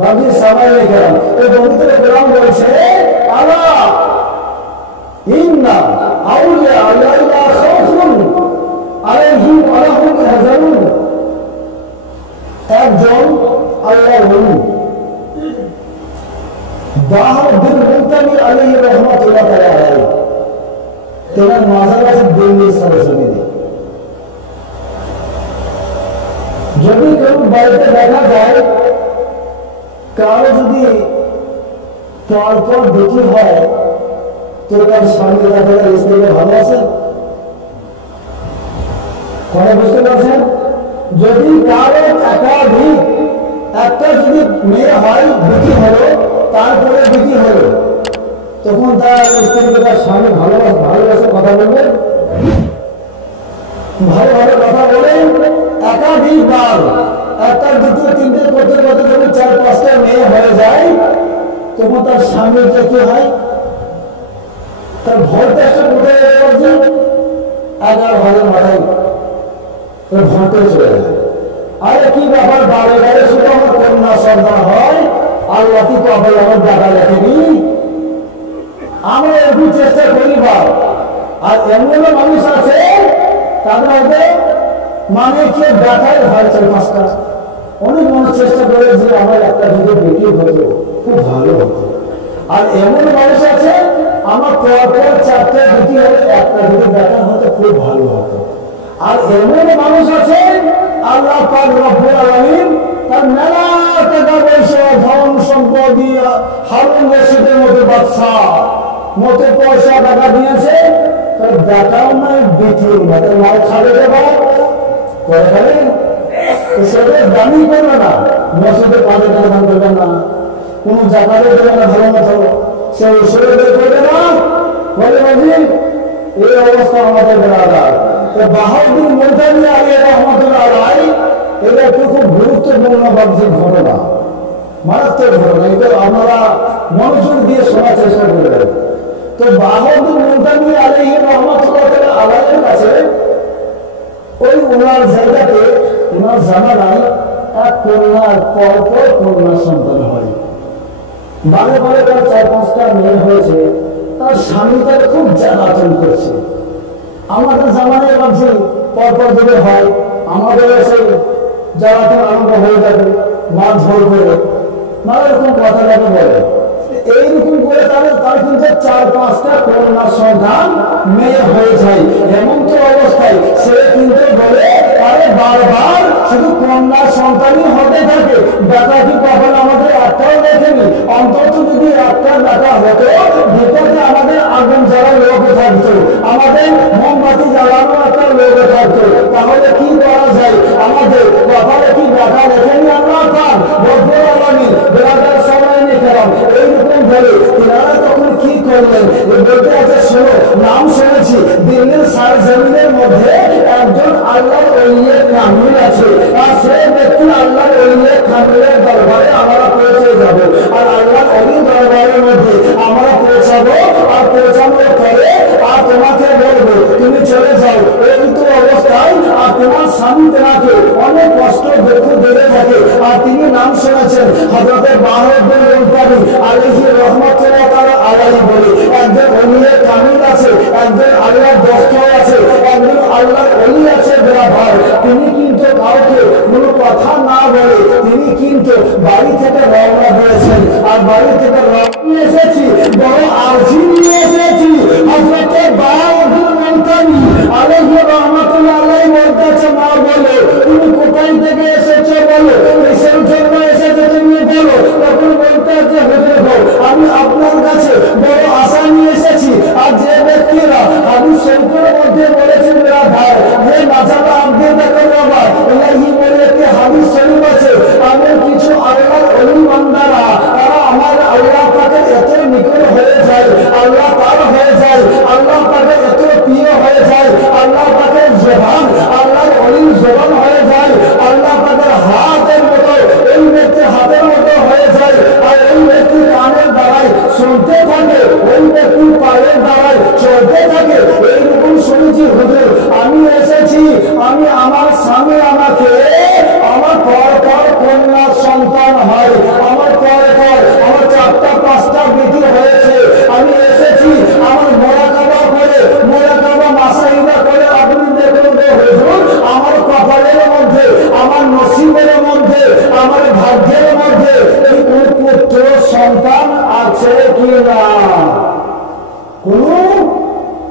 বাকি সবাই কেরাম এই পবিত্র কোরআন বলছে আলা ইন্না আউলিয়া আল্লাহ লা খাউফুন আলাইহিম ওয়া লা হুম ইয়াহজানুন। একজন আল্লাহর ওলি বাহাউদ্দিন মুনতামি আলাইহি রাহমাতুল্লাহ তাআলা তেনার মাজার আছে দিল্লি সরজমিনে। যদি কেউ বাড়িতে দেখা যায় কারো যদি পরপর দুটি হয় তো তার স্বামী দেখা যায় স্ত্রীকে ভালো আছে কথা বুঝতে পারছেন? যদি কারো একাধিক একটা যদি মেয়ে হয় দুটি হলো তারপরে দুটি হলো তখন তার স্ত্রীকে তার স্বামী ভালোবাসে কথা বলবে ভালো ভালো কথা বলে একাধিকবার একটা দুটো তিনটে করতে করতে যখন 4-5টা মেয়ে হয়ে যায় তখন তার স্বামীটা কি হয় তার ভোল্টেজটা কোথায় যাচ্ছে 11,000 মাথায় ভোল্টেজ চলে যায়। আরে কি ব্যাপার বাড়ি বাড়ি শুধু আমার কন্যা সন্তান হয় আল্লাহ কি কবে আমার টাকা লেখেনি আমরা একটু চেষ্টা করি বা আর এমন মানুষ আছে তাদের মধ্যে মানে কে দেখাই হয় 4-5টা অনেক মানুষ চেষ্টা করে যে আমার একটা যদি বেটি হতো খুব ভালো হতো। আর এমন মানুষ আছে আমার পরপর 4টে বেটি হলে একটা যদি দেখা হতো খুব ভালো হতো। আর এমন মানুষ আছে আল্লাহ পাক রব্বুল আলামিন তার মেলা টাকা পয়সা ধন সম্পদ হারুন রশিদের মতো বাদশা মতো পয়সা টাকা দিয়েছে তার দেখাও নাই বেটিও না তার মাল খাবে দেবা করে খাবে সেটা দামি করবে না মসজিদে 5 টাকা দান করবে না কোন জাকাতে দেবে না ভালো মতো সে উসুলে করবে না বলে বাজি এই অবস্থা আমাদের বেড়াদার। বাহাউদ্দিন মুনতামি আলাইহি রাহমাতুল্লাহ আলাইহি এটা খুব গুরুত্বপূর্ণ বাহ্যিক ঘটনা মারাত্মক ঘটনা এটা আমরা মনোযোগ দিয়ে শোনার চেষ্টা করবেন। তো বাহাউদ্দিন মুনতামি আলাইহি রাহমাতুল্লাহ আলাইহির কাছে ওই ওনার জায়গাতে ওনার জামানায় এক কন্যার পরপর কন্যা সন্তান হয় বারে বারে তার 4-5টা মেয়ে হয়েছে তার স্বামী তাকে খুব জ্বালাতন করছে। আমাদের জামানায় ভাবছি পরপর যদি হয় আমাদের এসে জ্বালাতন আরম্ভ হয়ে যাবে মাছ ধর করে নানা রকম কথা যাবে বলে এইরকম করে তার কিন্তু 4-5টা কন্যা সন্তান মেয়ে হয়ে যায়। এমন তো অবস্থায় সে কিন্তু বলে আরে বারবার শুধু কন্যা সন্তানই হতে থাকে বেটা কি কখন আমাদের একটাও দেখেনি অন্তত যদি একটা বেটা হতো ভিতরে আমাদের আগুন জ্বালার লোক থাকতো আমাদের মোমবাতি জ্বালানো একটা লোক থাকতো তাহলে কি করা যায় আমাদের কপালে কি বেটা লেখেনি আল্লাহ পাক রব্বুল আলামিন বেটার সময় নিয়ে খেলাম এইরকম বলে তিনারা তখন কি করলেন বলতে আছে শোনো নাম শুনেছি দিল্লির সরজমিনের মধ্যে একজন আল্লাহর ওলিয়ে কামিল আছে আর সে ব্যক্তি আল্লাহর ওলিয়ে কামিলের দরবারে আমরা পৌঁছে যাব আর আল্লাহর ওলি দরবারের মধ্যে আমরা পৌঁছাবো আর পৌঁছানোর পরে আর তোমাকে বলবো তুমি চলে যাও এই তো অবস্থায় আর তোমার স্বামী তোমাকে অনেক কষ্ট দুঃখ দিয়ে থাকে আর তিনি নাম শুনেছেন হযরত বাহাউদ্দিন মুনতামি আলাইহি রাহমাতুল্লাহ তাআলা আলাইহি বলে একজন ওলিয়ে কামিল আছে একজন আল্লাহর দোস্ত আছে একজন আল্লাহর ওলি আছে বড় ভাই তিনি কিন্তু কাউকে কোনো কথা না বলে তিনি কিন্তু বাড়ি থেকে রওনা দিয়েছেন আর বাড়ি থেকে রওনা এসেছি বড় আরজি নিয়ে এসেছি হযরত বাহাউদ্দিন মুনতামি আলাইহি রাহমাতুল্লাহ আলাইহি বলতেছে মা বলে তুমি কোথায় থেকে এসেছো বলো কিসের জন্য এসেছো তুমি বলো তখন বলতে হুজুর আমি আপনার কাছে বড় আশা নিয়ে এসেছি আর যে ব্যক্তিরা আমি শরীফের মধ্যে বলেছি মেরা ভাই যে নাজাবা আপনি দেখো বাবা ইলাহি বলে একটি হাদিস শরীফ আছে আমি কিছু আল্লাহর ওলি বান্দারা তারা আমার আল্লাহ পাকের এত নিকট ভাগ্যের মধ্যে কোন পুত্র সন্তান আছে কিনা, কোন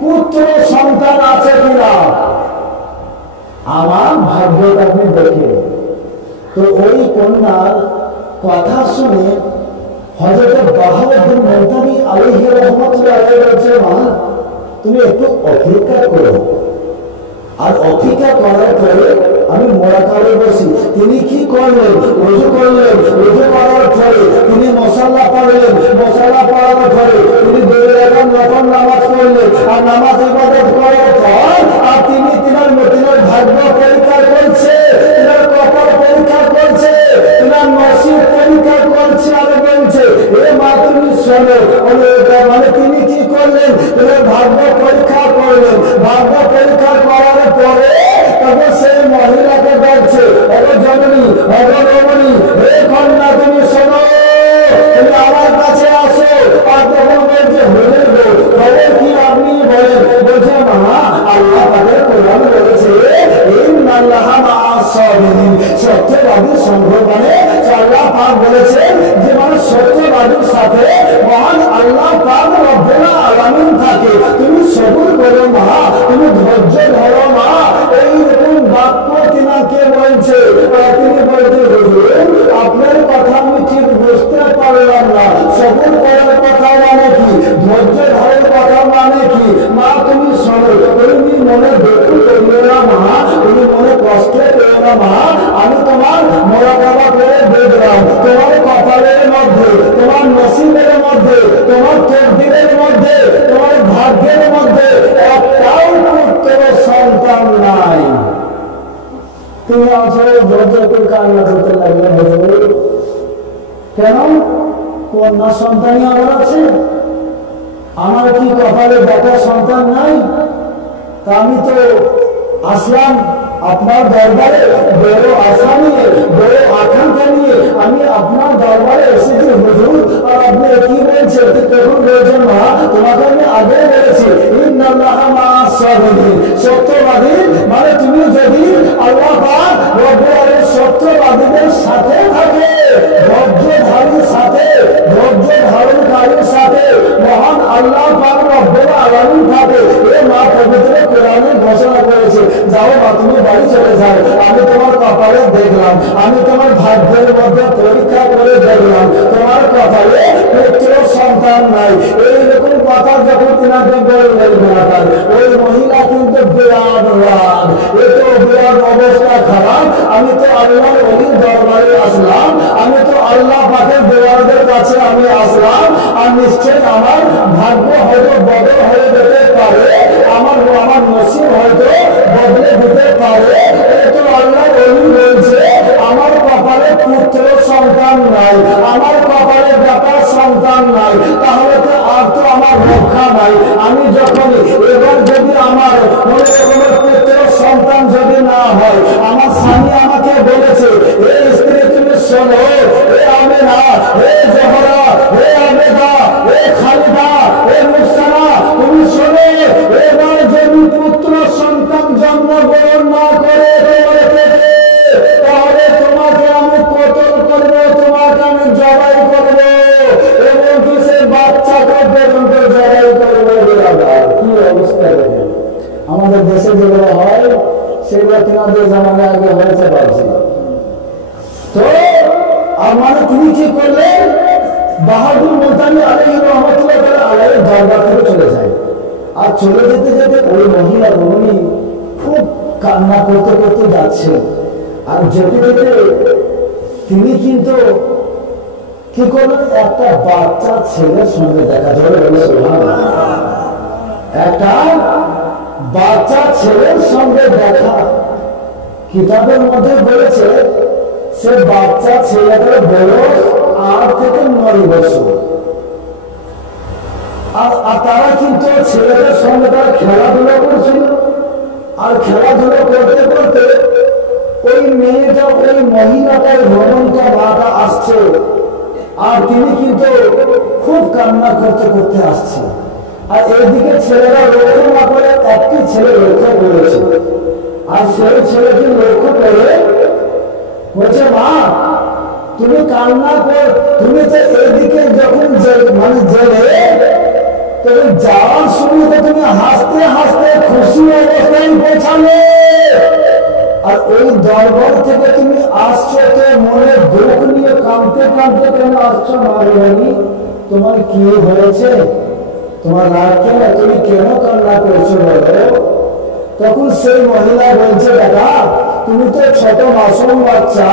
পুত্র সন্তান আছে কিনা আমার ভাগ্যটা আপনি দেখে। তো ওই কন্যার কথা শুনে হযরত বাহাউদ্দিন মুনতাবি আলাইহি রাহমাতুল্লাহ বলছে, মা তুমি একটু অপেক্ষা করো। আর অপেক্ষা করার পরে আমি মোরাকাবে বসি। তিনি কি করলেন? ওযু করলেন। ওযু করার পরে তিনি মুসাল্লা পড়লেন। মুসাল্লা পড়ার পরে তিনি 2 রাকাত নফল নামাজ পড়লেন। আর নামাজ ইবাদত করার পর আর তিনি তিনার ভাগ্য পরীক্ষা করছে, তিনার কপাল পরীক্ষা করছে, তিনার নসিব পরীক্ষা করছে। আর বলছে, এ মা তুমি শোনো, মানে তিনি কি করলেন? তিনার ভাগ্য পরীক্ষা করলেন। ভাগ্য পরীক্ষা করার পরে তবে সেই মহিলাকে বলছে, ওগো জননী, ওগো রমণী, হে কন্যা তুমি শোনো, তুমি আমার কাছে আসো। আর তখন বলছে, হলেন গো, তবে কি আপনি বলেন? বলছে, মা আল্লাহ তাদের কোরআন বলেছে, ইন্নাল্লাহা মা'আস সাবিরিন, সত্যবাদী সঙ্গ মানে আল্লাহ পাক বলেছেন যে মানে সত্যবাদীর সাথে মহান আল্লাহ পাক রব্বুল আলামিন থাকে। তুমি সবুর করো মা, তুমি ধৈর্য ধরো মা। এইরকম বাক্য তিনাকে বলছে। তিনি বলতে, আপনার কথা আমি ঠিক বুঝতে পারলাম না। সবুর করার কথা মানে কি? ধৈর্য ধরার কথা মানে কি? মা তুমি শোনো, তুমি মনে দুঃখ করিও না মা, তুমি মনে কষ্ট করিও না মা। আমি তোমার মোরাকাবা করে দেখলাম, তোমার কপালের মধ্যে, তোমার নসিবের মধ্যে, তোমার তকদীরের মধ্যে, তোমার ভাগ্যের মধ্যে একটাও পুত্র সন্তান নাই। তুমি আসলে ধৈর্য করে কান্না করতে লাগলেন। কেন? কন্যা সন্তানই আমার আছে, আমার কি কপালে বেটা সন্তান নাই? তা আমি তো আসলাম আপনার দরবারে বড় আশা নিয়ে, বড় আকাঙ্ক্ষা নিয়ে আমি আপনার দরবারে এসেছি হুজুর। আর আপনি কি বলছেন? তখন বলছেন, মা তোমাকে আমি আগে বলেছি, ইন্নাল্লাহা মা'আস সাবিরিন, সত্যবাদী মানে তুমি যদি আল্লাহ পাক রব্বুল আলামিন সত্যবাদীদের সাথে থাকে, ধৈর্যধারীর সাথে, ধৈর্য ধারণকারীর সাথে মহান আল্লাহ পাক রব্বুল আলামিন থাকে। এ মা পবিত্র কোরআনে ঘোষণা করেছে, যাও মা তুমি বাড়ি চলে যাও। আমি তোমার কপালে দেখলাম, আমি তোমার ভাগ্যের মধ্যে পরীক্ষা করে দেখলাম, তোমার কপালে পুত্র সন্তান নাই। এইরকম কথা যখন তিনাকে বললেন, ওই মহিলা কিন্তু বিরাট রাগ, এ তো বিরাট অবস্থা খারাপ। আমি তো আল্লাহর ওলির দরবারে আসলাম, আমি তো আল্লাহ পাকের দেওয়ারদের কাছে আমি আসলাম। আর নিশ্চয় আমার ভাগ্য হয়তো বদল হয়ে যেতে পারে, আমার নসিব হয়তো বদলে দিতে পারে। তো আল্লাহ ওলি বলছে, আমার কপালে পুত্র সন্তান নাই, আমার কপালে বেটা সন্তান নাই, তাহলে তো আর তো আমার রক্ষা নাই। আমি যখন এবার যদি আমার কোনো রকমের পুত্র সন্তান যদি না হয়, আমার স্বামী আমাকে বলেছে, এই স্ত্রী তুমি শোনো, এ আমেনা, এ জোহরা, এ আবেদা, এ খালিদা, এ মুসকানা, তুমি শোনো, এবার যদি পুত্র সন্তান জন্মগ্রহণ না করে তাহলে তোমাকে আমি কতল করবো, তোমাকে আমি জবাই করবো, এবং কি সে বাচ্চাকে পর্যন্ত জবাই করবো। কি অবস্থা দেখে আমাদের দেশে যেগুলো হয় সেগুলো তোমাদের জামানে আগে হয়েছে পারছি। তো আর মানে তিনি কি করলেন? বাহাদুর মুনতাবি আলাইহি রাহমাতুল্লাহ আলাইহির দরবার থেকে চলে যায়। আর চলে যেতে যেতে ওই মহিলা রমণী খুব কান্না করতে করতে যাচ্ছে। আর যেতে যেতে তিনি কিন্তু কি করলেন? একটা বাচ্চা ছেলের সঙ্গে দেখা যাবে, একটা বাচ্চা ছেলের সঙ্গে দেখা। কিতাবের মধ্যে বলেছে সে বাচ্চা ছেলেটার বয়স 8 থেকে 9 বছর। আর তারা কিন্তু ছেলেদের সঙ্গে তারা খেলাধুলা করছিল। আর খেলাধুলা করতে করতে ওই মেয়েটা, ওই মহিলাটার ভ্রমণটা মাটা আসছে। আর তিনি কিন্তু খুব কান্না করতে করতে আসছে। আর এদিকে ছেলেরা লক্ষ্য না করে একটি ছেলে লক্ষ্য করেছে। আর সেই ছেলেটি লক্ষ্য করে বলছে, মা তুমি কান্না কর, তুমি তো এদিকে যখন মানে জেলে তখন যাওয়ার সময় তো তুমি হাসতে হাসতে খুশি অবস্থায় পৌঁছালে, আর ওই দরবার থেকে তুমি আসছো তো মনে দুঃখ নিয়ে কাঁদতে কাঁদতে কেন আসছো? মারবানি তোমার কি হয়েছে? তোমার রাগ কেন? তুমি কেন কান্না করছো বলো? তখন সেই মহিলা বলছে, দাদা তুমি তো ছোট মাসুম বাচ্চা,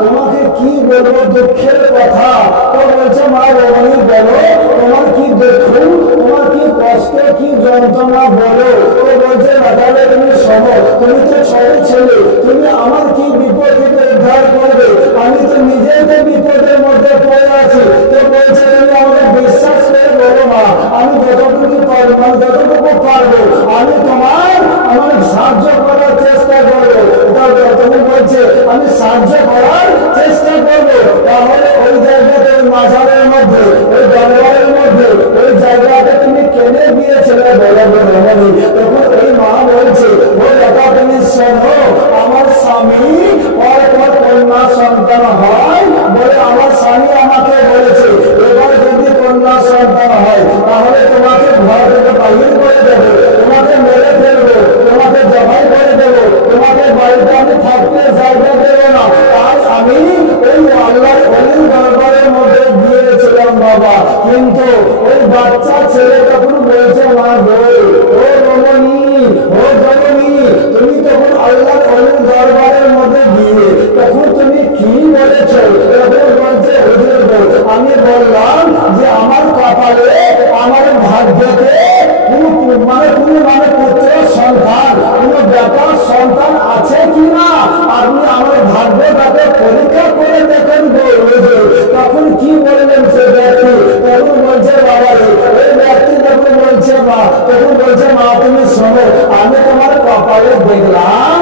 তোমাকে কি বলবো দুঃখের কথা। তো বলছে, মা রমণী বলো, তোমার কি দুঃখ, তোমার কি কষ্ট, কি যন্ত্রণা বলো। তো বলছে, দাদা তুমি শোনো, তুমি তো ছোট ছেলে, তুমি আমার কি বিপদ থেকে উদ্ধার করবে? আমি তো নিজেই তো বিপদের মধ্যে পড়ে আছি। তো বলছে, তুমি আমাকে বিশ্বাস করে বলো মা, আমি যতটুকু পারবো, আমি যতটুকু পারবো আমি তোমার আমার সাহায্য করার চেষ্টা করবো। তুমি বলছে আমি সাহায্য করার চেষ্টা করবো। তাহলে ওই জায়গাতে, ওই মাজারের মধ্যে, ওই দরবারের মধ্যে, ওই জায়গাতে তুমি কেনে গিয়েছিলে বলে রমণী? তখন ওই মা বলছে, ও দাদা তুমি শোনো, আমার স্বামী পর পর কন্যা সন্তান হয় বলে আমার স্বামী আমাকে বলেছে, এবার যদি কন্যা সন্তান হয় তাহলে তোমাকে ঘর থেকে বাহির করে দেবো, তোমাকে মেরে ফেলবো, তোমাকে জবাই করে দেবো, তোমাকে বাড়িতে আমি থাকতে জায়গা দেবো না। তাই আমি ওই আল্লাহর অলির দরবারের মধ্যে গিয়েছিলাম বাবা। কিন্তু ওই বাচ্চা ছেলে তখন বলছে, মা গো, ও রমণী, ও জননী, তুমি তখন আল্লাহর অলির দরবারের মধ্যে গিয়ে তখন তুমি কি বলেছো? তখন বলছে, হুজুর গো, আমি বললাম যে আমার কপালে, আমার ভাগ্যতে মানে পুত্র সন্তান, কোন ব্যাপার সন্তান আছে কিনা আপনি আমার ভাগ্যটাকে পরীক্ষা করে দেখেন গো। তখন কি বললেন সে ব্যক্তি? তখন বলছে, বাবা ওই ব্যক্তি যখন বলছে মা, তখন বলছে, মা তুমি শোনো, আমি তোমার কপালে দেখলাম,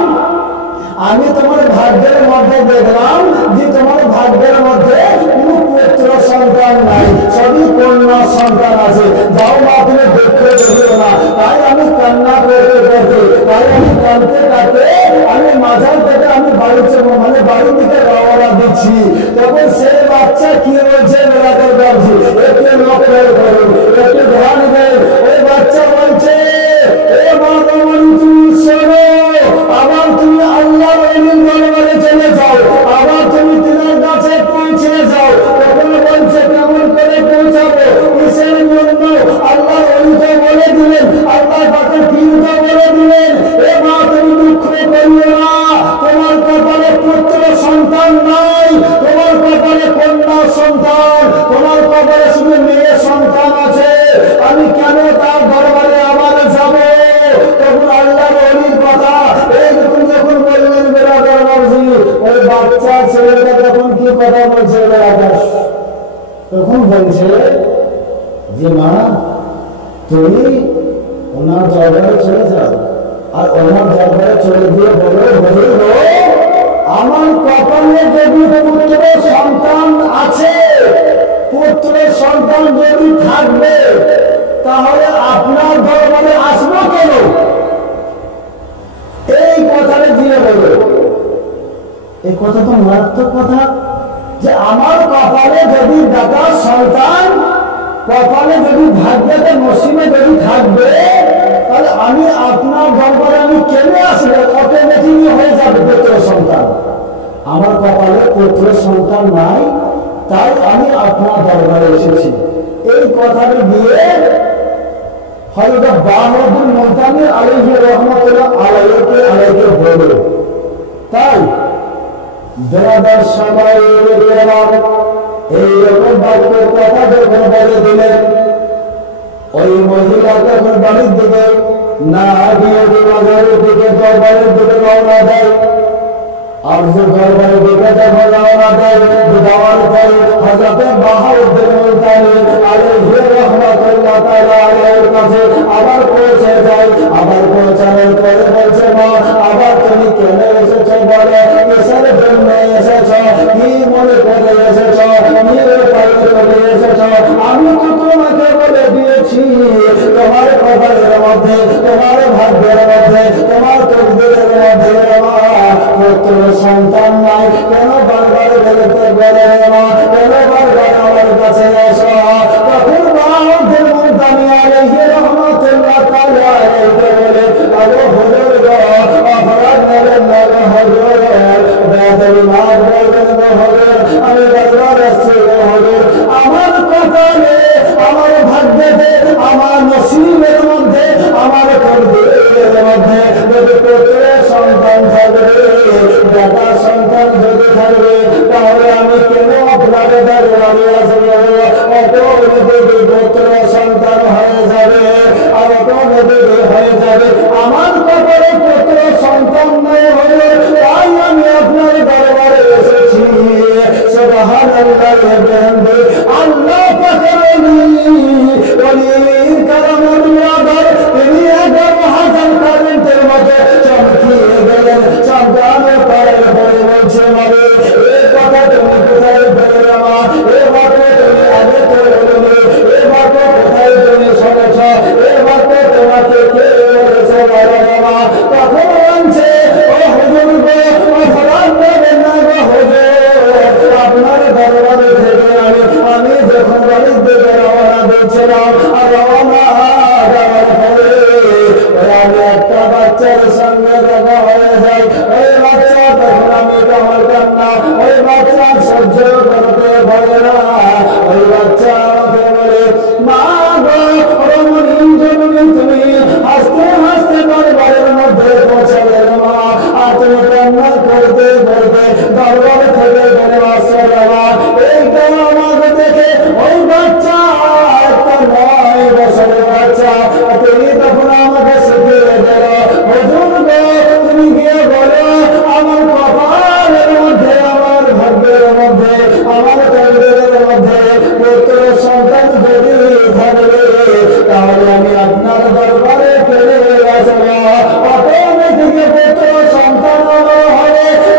আমি তোমার ভাগ্যের মধ্যে দেখলাম যে তোমার ভাগ্যের মধ্যে কোন পুত্র সন্তান নাই, সবই কন্যা সন্তান আছে। যাও মা, তুমি দেখতে দেখো না। তাই আমি কান্না করতে করতে, তাই আমি কাঁদতে কাঁদতে আমি মাঝার থেকে আমি মানে বাড়ি থেকে রওনা দিচ্ছি। তখন সেই বাচ্চা কি বলছে মেলাতে পারছি, একটু লক্ষ্য করুন, একটু ধ্যান দেন। ওই বাচ্চা বলছে, এ মা রমণী তুমি শোনো, আবার তুমি আল্লাহর অলির দরবারে চলে যাও, আবার তুমি তিনার কাছে পৌঁছে যাও। তখন বলছে, কেমন করে পৌঁছাবো, কিসের জন্য? আল্লাহর অলি তো বলে দিলেন, আল্লাহ পাকে পীরটা বলে দিলেন, এ মা তুমি দুঃখ করিও না, তোমার কপালে পুত্র সন্তান নাই, তোমার কপালে কন্যা সন্তান, তোমার কপালে শুধু মেয়ে সন্তান আছে। আমি কেন তার দরবারে আবার যাব? তখন আল্লাহর অলির কথা এইরকম যখন বললেন বেরাদার মর্জি, ওই বাচ্চা ছেলেটা তখন কি কথা বলছে বেরাদার? তখন বলছে যে মা তুমি ওনার দরবারে চলে যাও, আর ওনার দরবারে চলে গিয়ে বলো, আমার কপালে যদি পুত্র সন্তান আছে, পুত্র সন্তান যদি থাকবে, তাহলে আপনার দরবারে আসবো কেন? এই কথাটা দিয়ে বলবে। এই কথা তো মারাত্মক কথা, যে আমার কপালে যদি দাদা সন্তান, কপালে যদি ভাগ্যতে নসিবে যদি থাকবে, তাহলে আমি আপনার দরবারে আমি কেন আসবো? অটোমেটিকই হয়ে যাবে পুত্র সন্তান। আমার কপালে পুত্র সন্তান নাই, তাই আমি আপনার দরবারে এসেছি। এই কথাটা দিয়ে হযরত বাহউদ্দিন মুলতানি আলাইহি রাহমাতুল্লাহ আলাইহি বলে। তাই বেরাদার সবাই এইরকম বাক্য কথা যখন বলে দিলেন, ওই মহিলা তখন বাড়ির দিকে না গিয়ে বাজারের দিকে, দরবারের দিকে রওনা দেয়। আর যে দরবারের দিকে যখন রওনা দেয়, যাওয়ার পরে হযরত বাহউদ্দিন মুলতানি আলাইহি রাহমাতুল্লাহ তাআলা আলাইহির কাছে আবার পৌঁছে যায়। আবার পৌঁছানোর পরে বলছে, মা আবার তুমি কেন এসেছো বলে? কিসের জন্য এসেছো? কি মনে করে এসেছো? আমি তো তোমাকে বলে দিয়েছি, তোমার কপালের মধ্যে, তোমার ভাগ্যের মধ্যে, তোমার তকদীরের মধ্যে পুত্র সন্তান নাই। কেন বারবার বলতে বলে বাড়ি আসবে, অত মেয়েদের পুত্র সন্তান হয়ে যাবে, আর অত মেয়েদের হয়ে যাবে। আমার কপালে পুত্র সন্তান নেই হলে তাই আমি আপনার দরবারে এসেছি। সুবহানাল্লাহ, আল্লাহ পাকের ওলির কারামত নগর, তিনি 11,000 কারেন্টের মতো চমকিয়ে গেলেন। চমকানোর পরে বলছে, মানে এই কথা তুমি কোথায় পেলে মা? এ বাক্য তুমি আগে তো বলবে, এ বাক্য কোথায় তুমি শুনেছ? এ বাক্য তোমাকে কে বলেছে বলো মা? তখন বলছে, ও হুজুর গো, অপরাধ দেবেন না গো হুজুর, আপনার দরবারে থেকে আমি যখন বাড়ির দিকে রওনা দিচ্ছিলাম, আর রওনা দেওয়ার ফলে আমি একটা বাচ্চার সঙ্গে দেখা হয়ে যাই। ওই বাচ্চা তখন আমি কেমন কান্না, ওই বাচ্চা সহ্য করতে পারে না। ওই বাচ্চা আমাকে বলে, মা গো রমণী জননী, তুমি হাসতে হাসতে দরবারের মধ্যে পৌঁছালে মা, আর তুমি কান্না করতে করতে দরবার থেকে বেরো আসছো বাবা। এইটা আমাকে দেখে ওই বাচ্চা একটা 9 বছরের বাচ্চা, তিনি তখন আমাকে শিখিয়ে দিল, হুজুর গো তুমি গিয়ে বলো আমার কপালের মধ্যে, আমার ভাগ্যের মধ্যে, আমার তকদীরের মধ্যে পুত্র সন্তান যদি থাকবে তাহলে আমি আপনার দরবারে ফিরে আসবো। অটোমেটিক পুত্র সন্তান হবে,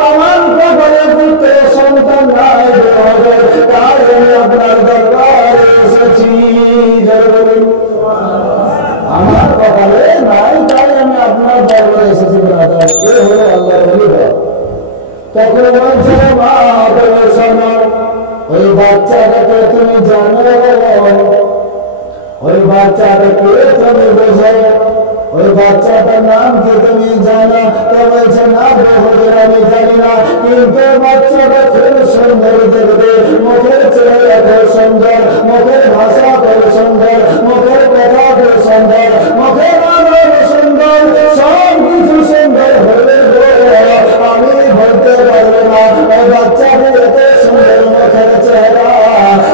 আমার কপালে পুত্র সন্তান নাই হবে, তাই আমি আপনার দরবারে এসেছি। আমার কপালে নাই, তাই আমি আপনার দরবারে এসেছি। এ হলো আল্লাহর ওলি। তখন বলছে, মা তুমি শোনো, ওই বাচ্চাটাকে তুমি জানো, ওই বাচ্চাটাকে তুমি বোঝো, ওই বাচ্চাটার নাম কি তুমি জানো? তো বলছে, না হুজুর আমি জানি না, কিন্তু বাচ্চাটা খুব সুন্দর দেখতে, মুখের চেহারা খুব সুন্দর, মুখের ভাষা খুব সুন্দর, মুখের কথা খুব সুন্দর, মুখের আদর সুন্দর, সব কিছু সুন্দর হলে আমি বলতে পারবো না ওই বাচ্চাটি এত সুন্দর মুখের চেহারা।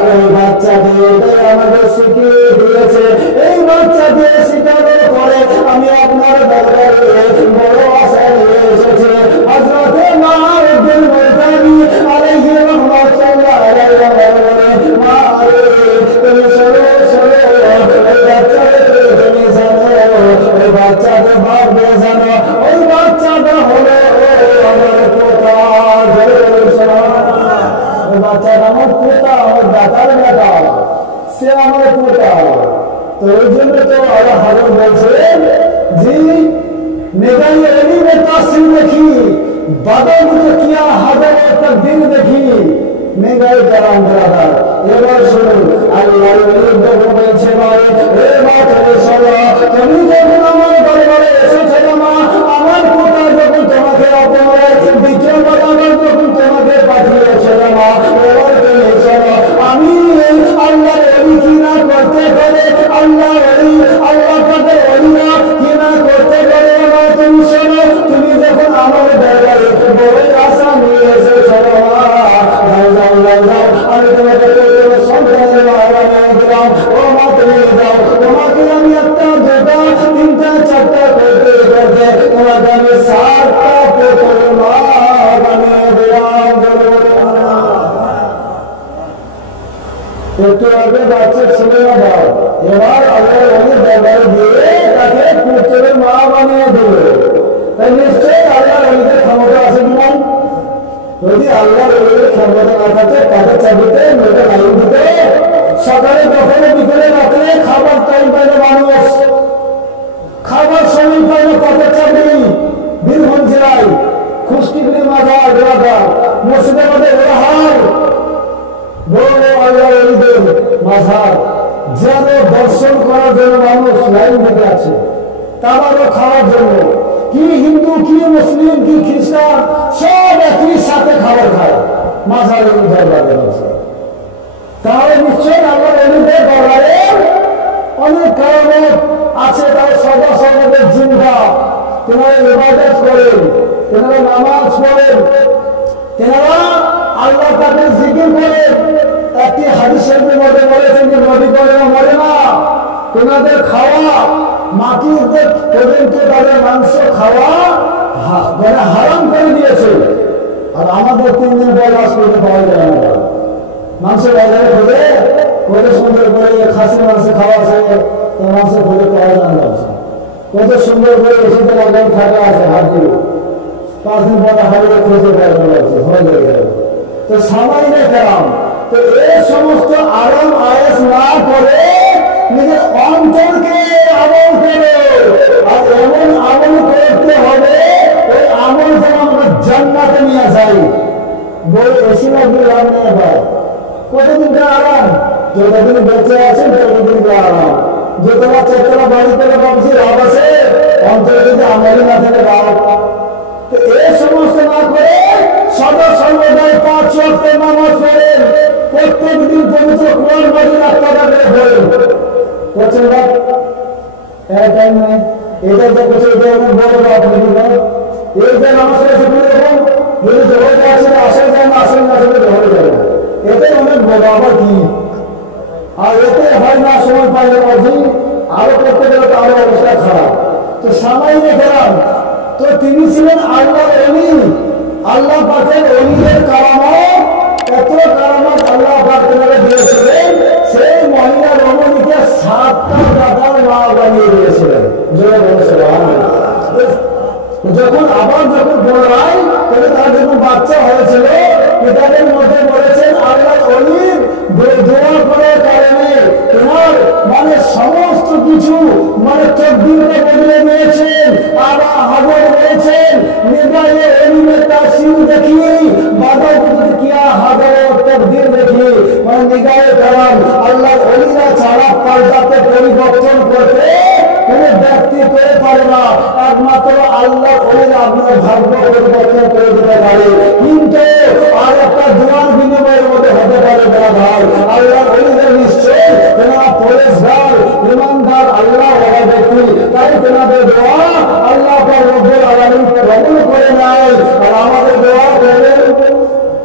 ওই বাচ্চাটি আমাদের শিখিয়ে দিয়েছে, এই বাচ্চাকে শিখানোর পরে আমি আপনার দরবারে বড় আশা নিয়ে এসেছি। হযরতে মাউদ্দিন মুলতানি আলাইহি রাহমাতুল্লাহ আলাইহি মা তুমি সরো সরো, ওই বাচ্চাকে তুমি জানো, ওই বাচ্চাকে ভাব দিয়ে জানো, ওই বাচ্চাটা হলো আমার পোতা। ওই বাচ্চাটা আমার পোতা, আমার দাদার বেটা, সে আমার পোতা। তো ওই জন্য তো আল্লাহ হাজর বলছে, জি निगाहे अली में तासीर देखी, बादल मुझे किया हज़ारों तकदीर देखी, निगाहे कराम बराबर। এবার শুনুন, আল্লাহর ওলি যখন বলছে, ভাই এ বাচ্চারে শোনো, তুমি যখন আমার দরবারে এসেছো মা, আমার পোতা যখন তোমাকে অপরাধ দ্বিতীয়বার আমার যখন তোমাকে পাঠিয়েছে মা, এবার তুমি শোনো, আমি আল্লাহর ওলি কি না করতে পারে, আল্লাহ ওলি আল্লাহ পাকের ওলিরা কি না করতে পারে মা, তুমি শোনো, তুমি যখন আমার দরবারে বড় আশা নিয়ে এসেছো মা, যাও যাও যাও যাও, আমি তোমাকে সন্তানের আহ্বানে দিলাম, ও মা তুমি যাও, তোমাকে আমি একটা দুটা তিনটা চারটা করতে করতে তোমাকে আমি 7টা পুত্র মা বানিয়ে দিলাম। একটু আগে বাচ্চা ছেলে না দাও, এবার আল্লাহর ওলি দরবারে দিয়ে তাকে পুত্রের মা বানিয়ে দেবে। তাই নিশ্চয়ই আল্লাহর ওলিদের ক্ষমতা আছে কি নাই? যদি আল্লাহর ওলিদের ক্ষমতা না থাকে, তাদের চাবিতে মেয়েটা লাইন দিতে সকালে দুপুরে বিকেলে রাত্রে খাবার টাইম পায় না মানুষ, খাবার সময় পায় না, পথের চাবি বীরভূম জেলায় খুশকিগুলি মাজার এলাকা মুর্শিদাবাদের এলাহার বড় আল্লাহ ওলিদের মাজার, যেন দর্শন করার জন্য মানুষ লাইন দিতে আছে, তারও খাওয়ার জন্য। কি হিন্দু কি মুসলিম কি খ্রিস্টান সব একই সাথে খাবার খায় মাজারের দরবারে। তাহলে নিশ্চয়ই আল্লাহ ওলিদের দরবারে অনেক কারণে আছে, তার সদা সর্বদের জিন্দা, তেনারা ইবাদত করেন, তেনারা নামাজ পড়েন, তেনারা আল্লাহ তাকে জিকির করে। একটি হাদিস শরীফের মধ্যে বলেছেন যে নবী করে মরে না, তোমাদের খাওয়া মাটিতে পর্যন্ত তাদের মাংস খাওয়া হারাম করে দিয়েছে। আর আমাদের 3 দিন পর মাছ করতে পাওয়া যায় না, মাংস বাজারে খোঁজে কত সুন্দর করে খাসির মাংস খাওয়া আছে, মাংস খুঁজে পাওয়া যায় না, কত সুন্দর করে এসেতে লাগান থাকা আছে হাত দিয়ে 5 দিন পর হারিয়ে খুঁজে পাওয়া যাচ্ছে হয়ে গেল। তো সামান্য কারণ তো এই সমস্ত আরাম আয়েস না করে নিজের অন্তরকে আমল করে, আর এমন আমল করতে হবে ওই আমল যেন আমরা জান্নাতে নিয়ে যাই। বই এসি লাগবে লাভ নেই ভাই, কতদিনকার আরাম, যতদিন বেঁচে আছেন ততদিনকার আরাম। যেতলা 4তলা বাড়ি করে ভাবছি লাভ আছে, অন্তরে যদি আমলই না থাকে লাভ। তো এই সমস্ত না করে সদা সর্বদাই 5 ওয়াক্ত নামাজ পড়েন, প্রত্যেক দিন পবিত্র কোরআন মাজিদ আত্মাটা করে পড়েন। করছেন না টাইম নেই, এটা যে করছে এটা অনেক বড় আপনি এই যে নামাজ পড়ে দেখুন, যদি জগতে আসলে আসে যায় না, আসলে না আসলে জগতে যায় না, এটাই অনেক বড়। আবার কি আর এতে হয় না, সময় পাই না বলছি, আরো করতে গেলে তো আরো অবস্থা খারাপ। তো সামান্য খারাপ, তো তিনি ছিলেন আল্লাহর ওলি, আল্লাহ পাকের ওলিদের কারামত, এত কারামত আল্লাহ পাক তাকে দিয়েছিলেন। সেই মহিলা রমণীকে 7টা দাদার মা বানিয়ে দিয়েছিলেন। যখন পুনরায় তবে তার যখন বাচ্চা হয়েছিল, পিতাদের মধ্যে বলেছেন আল্লাহর ওলির দোয়া করার কারণে তোমার মানে সমস্ত কিছু মানে তকদীরকে বদলে নিয়েছেন। আবার হাজর রয়েছেন নিগায়ে এলিমে তাসির দেখিয়ে বাদা বুঝতে কিয়া হাজর তকদীর দেখিয়ে মানে নিগায়ে কালাম আল্লাহর ওলিরা ছাড়া পাল্টাতে পরিবর্তন করতে কোন ব্যক্তি করে পারে না, একমাত্র আল্লাহর ওলিরা আপনার ভাগ্য পরিবর্তন করে দিতে পারে। কিন্তু আর একটা দোয়ার বিনিময়ের মধ্যে হতে পারে না ভাই, আল্লাহর ওলিদের নিশ্চয় তেনারা পরেশগার ইমানদার আল্লাহ ওরা ব্যক্তি, তাই তেনাদের দোয়া আল্লাহ পাক রব্বুল আলামিন কবুল করে নেয়। আর আমাদের দোয়া করবেন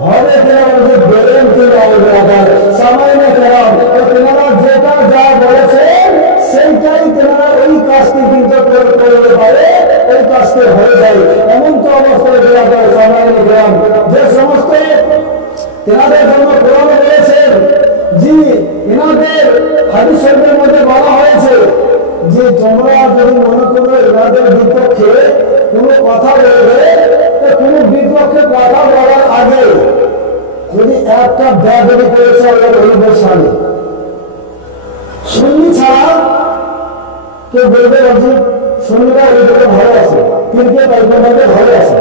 হবে তেনারা যে বেরেন কে রাখবেন সামান্য কেরাম, তেনারা যেটা যা বলেছেন সেইটাই তেনারা ওই কাজটি কিন্তু করতে পারে, ওই কাজটি হয়ে যায়। এমন তো অবস্থায় দেওয়া যায় সামান্য কেরাম যে সমস্ত তেনাদের জন্য কোরআন রয়েছেন, জি এনাদের হাদিস শরীফের মধ্যে বলা হয়েছে যে তোমরা যদি মনে করো এনাদের বিপক্ষে কোনো কথা বলবে, কোনো বিপক্ষে কথা বলার আগে যদি একটা ব্যাগরি করেছে আল্লাহর ওলিদের সামনে সুন্নি ছাড়া কেউ বলবে যে সুন্নিরা ওইদিকে ভালো আছে, কিন্তু পাইকারকে ভালো আছে,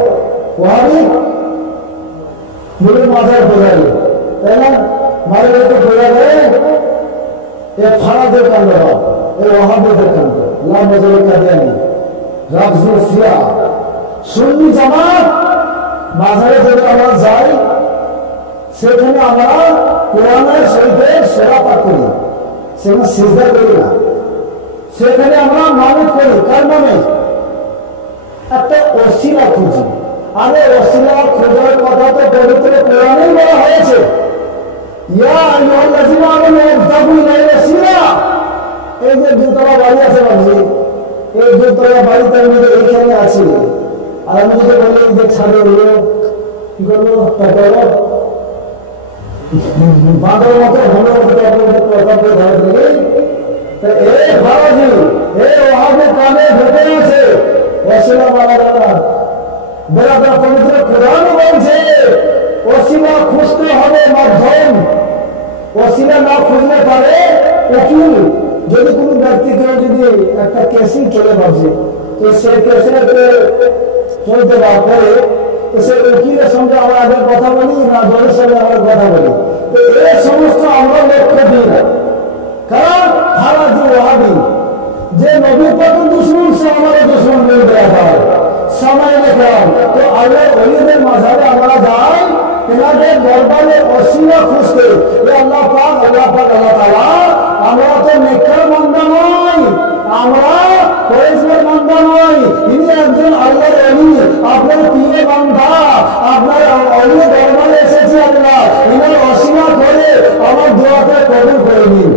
ওয়াহাবি বলে মাথায় বোঝাই, তাই না? মারে তো বোঝা যায় এ ফারাদের কাণ্ড, এ ওয়াহাবিদের কাণ্ড, লাভ মজুরি কাদিয়ানি রাফজুল সিয়া সুন্নি জামাত। বাজারে যদি আমরা যাই সেখানে আমরা কোরআনের শরীফের সেরা পাঠ করি, সেখানে সিজদা করি না, সেখানে আমরা মানত করি। কার নামে? একটা ওসিলা খুঁজি। আরে ওসিলা খোঁজার কথা তো পবিত্র কোরআনেই বলা হয়েছে, ইয়া আইয়ুহাল্লাযীনা আমানু ইত্তাকু ইলাল ওসিলা। এই যে 2তলা বাড়ি আছে ভাবছি, এই 2তলা বাড়ি তার মধ্যে এইখানে আছে, আর আমি যদি বলি যে ছাদে হলো কি করবো, তারপর বাঁধের মতো ভালো কথা বলে ধরে দিলে এই ভাবাজি এই ওহাবে কানে ঢুকে আছে ওসিলা মারা যাবে। বেড়াটা পবিত্র কোরআন বলছে ওসিলা খুঁজতে হবে মাধ্যম, ওসিলা না খুঁজলে পারে উকিল। যদি কোনো ব্যক্তি কেউ যদি একটা কেসিং চলে ভাবছে, তো সেই কেসে চলতে বা করে তো সে উকিলের সঙ্গে আমরা আগে কথা বলি না দলের সঙ্গে আমরা কথা বলি, তো এই সমস্ত আমরা লক্ষ্য দিই না। কারণ ফারাজি ওয়াহাবি যে নবী পাকের দুশমন সে আমাদের দুশমন বলে দেওয়া হয় সময় লেখাম। তো আল্লাহ ওলিদের মাঝাবে আমরা যাই তেনাদের দরবারে ওসিলা খুঁজতে, আল্লাহ পাক আল্লাহ তাআলা আমরা তো নেককার বান্দা নই, আমরা পরেশগার বান্দা নই, ইনি একজন আল্লাহর ওলি, আপনার প্রিয় বান্দা, আপনার ওলি দরবারে এসেছি আল্লাহ আমার দোয়াকে কবুল করে দিন,